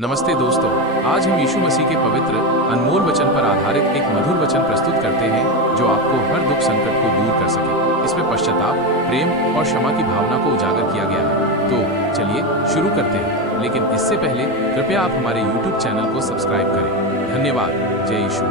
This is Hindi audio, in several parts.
नमस्ते दोस्तों, आज हम यीशु मसीह के पवित्र अनमोल वचन पर आधारित एक मधुर वचन प्रस्तुत करते हैं जो आपको हर दुख संकट को दूर कर सके। इसमें पश्चाताप, प्रेम और क्षमा की भावना को उजागर किया गया है। तो चलिए शुरू करते हैं, लेकिन इससे पहले कृपया आप हमारे YouTube चैनल को सब्सक्राइब करें। धन्यवाद। जय यीशु।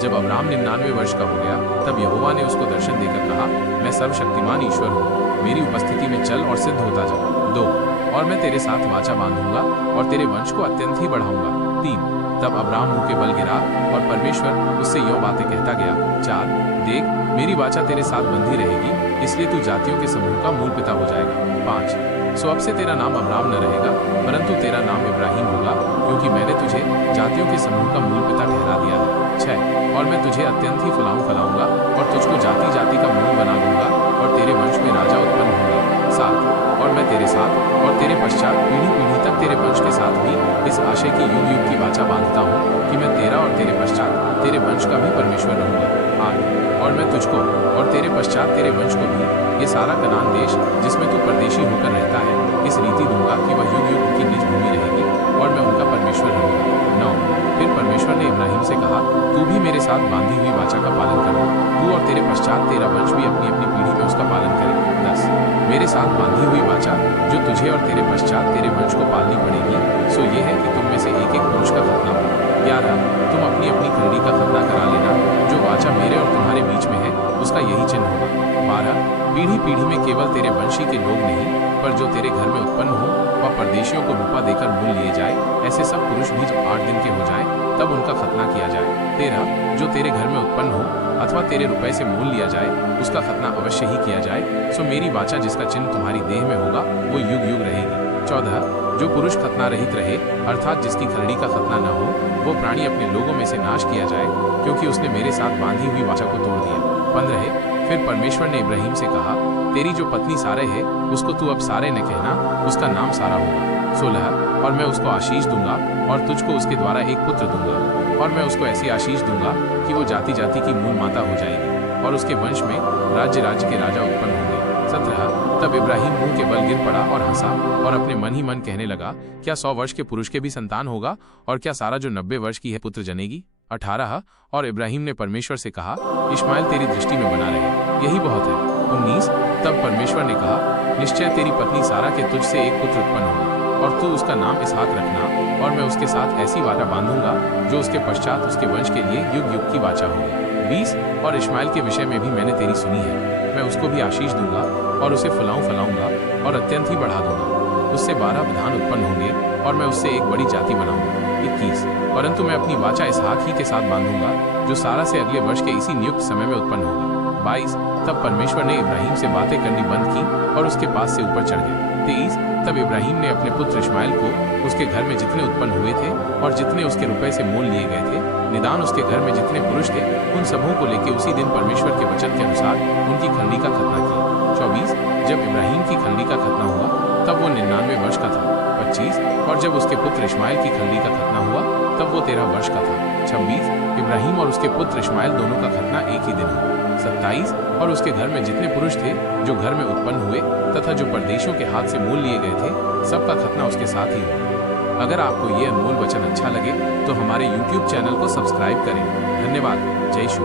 जब अब्राहम 99 वर्ष का हो गया, तब यहोवा ने उसको दर्शन देकर कहा, मैं सर्वशक्तिमान ईश्वर हूँ, मेरी उपस्थिति में चल और सिद्ध होता जा। 2 और मैं तेरे साथ वाचा बांधूंगा और तेरे वंश को अत्यंत ही बढ़ाऊंगा। 3 तब अब्राहम मुंह के बल गिरा और परमेश्वर उससे यो बातें कहता गया। 4 देख, मेरी वाचा तेरे साथ बंधी रहेगी, इसलिए तू जातियों के समूह का मूल पिता हो जाएगा। 5 सो अब से तेरा नाम अब्राहम न रहेगा, परंतु तेरा नाम इब्राहिम होगा, क्योंकि मैंने तुझे जातियों के समूह का मूल पिता ठहरा दिया है। 6 और मैं तुझे अत्यंत ही फैलाऊंगा और तुझको जाति जाति का मूल बना दूंगा और तेरे वंश में राजा उत्पन्न होंगे। 7 और मैं तेरे साथ और तेरे पश्चात पीढ़ी पीढ़ी तक तेरे वंश के साथ भी इस आशय की युग युग की वाचा बांधता हूँ कि मैं तेरा और तेरे पश्चात तेरे वंश का भी परमेश्वर रहूंगा। 8 और मैं तुझको और तेरे पश्चात तेरे वंश को भी ये सारा कनान देश जिसमें तू परदेशी होकर रहता है, इस रीति दूंगा कि वह युग युग की निज भूमि रहेगी और मैं उनका परमेश्वर रहूंगा। 9 फिर परमेश्वर ने इब्राहिम से कहा, तू भी मेरे साथ बांधी हुई वाचा का पालन करना, तू और तेरे पश्चात तेरा वंश भी अपनी अपनी पीढ़ी में उसका पालन करे। 10 मेरे साथ बांधी हुई वाचा जो तुझे और तेरे पश्चात तेरे वंश को पालनी पड़ेगी, सो ये है कि तुम में से एक एक पुरुष का खतना हो। 11 तुम अपनी अपनी खंडी का खतना करा लेना, जो वाचा मेरे और तुम्हारे बीच में है उसका यही चिन्ह होगा। 12 पीढ़ी पीढ़ी में केवल तेरे वंशी के लोग नहीं, पर जो तेरे घर में उत्पन्न हो वह परदेशियों को रूपा देकर मूल लिए जाए, ऐसे सब पुरुष भी जब 8 दिन के हो जाएं, तब उनका खतना किया जाए। 13 जो तेरे घर में उत्पन्न हो अथवा तेरे रुपए से मूल लिया जाए, उसका खतना अवश्य ही किया जाए, सो मेरी वाचा जिसका चिन्ह तुम्हारी देह में होगा वो युग युग रहेगी। 14 जो पुरुष खतना रहित रहे, अर्थात जिसकी खरड़ी का खतना न हो, वो प्राणी अपने लोगों में से नाश किया जाए, क्योंकि उसने मेरे साथ बांधी हुई वाचा को तोड़ दिया। 15 फिर परमेश्वर ने इब्राहिम से कहा, तेरी जो पत्नी सारे है उसको तू अब सारे न कहना, उसका नाम सारा होगा। 16 और मैं उसको आशीष दूंगा और तुझको उसके द्वारा एक पुत्र दूंगा, और मैं उसको ऐसी आशीष दूंगा कि वो जाति जाति की मूल माता हो जाएगी, और उसके वंश में राज्य राज्य के राजा उत्पन्न होंगे। 17 तब इब्राहिम मुंह के बल गिर पड़ा और हंसा और अपने मन ही मन कहने लगा, क्या 100 वर्ष के पुरुष के भी संतान होगा, और क्या सारा जो 90 वर्ष की है पुत्र जनेगी। 18 और इब्राहिम ने परमेश्वर से कहा, इश्माएल तेरी दृष्टि में बना रहे, यही बहुत है। 19 तब परमेश्वर ने कहा, निश्चय तेरी पत्नी सारा के तुझ से एक पुत्र उत्पन्न होगा, और तू उसका नाम इसहाक रखना, और मैं उसके साथ ऐसी वाचा बांधूंगा जो उसके पश्चात उसके वंश के लिए युग युग की वाचा होगी। 20 और इश्माएल के विषय में भी मैंने तेरी सुनी है, मैं उसको भी आशीष दूंगा और उसे फैलाऊंगा और अत्यंत ही बढ़ा दूंगा, उससे 12 प्रधान उत्पन्न होंगे और मैं उससे एक बड़ी जाति बनाऊंगा। 21 परंतु मैं अपनी वाचा इसहाक ही के साथ बांधूंगा, जो सारा से अगले वर्ष के इसी नियुक्त समय में उत्पन्न होगी। 22 तब परमेश्वर ने इब्राहिम से बातें करनी बंद की और उसके पास से ऊपर चढ़ गए। 23 तब इब्राहिम ने अपने पुत्र इश्माएल को उसके घर में जितने उत्पन्न हुए थे और जितने उसके रुपए से मोल लिए गए थे, निदान उसके घर में जितने पुरुष थे, उन सबों को लेके उसी दिन परमेश्वर के वचन के अनुसार उनकी खंडी का खतना किया। 24 जब इब्राहिम की खंडी का खतना हुआ तब वो 99 वर्ष का था। 25 और जब उसके पुत्र इश्माएल की खंडी का खतना हुआ तब वो 13 वर्ष का था। 26 इब्राहिम और उसके पुत्र इश्माएल दोनों का खतना एक ही दिन हुआ। 27 और उसके घर में जितने पुरुष थे जो घर में उत्पन्न हुए तथा जो परदेशियों के हाथ से मोल लिए गए थे, सबका खतना उसके साथ ही हुआ। अगर आपको ये अनमोल वचन अच्छा लगे तो हमारे YouTube चैनल को सब्सक्राइब करें। धन्यवाद। जय यीशु।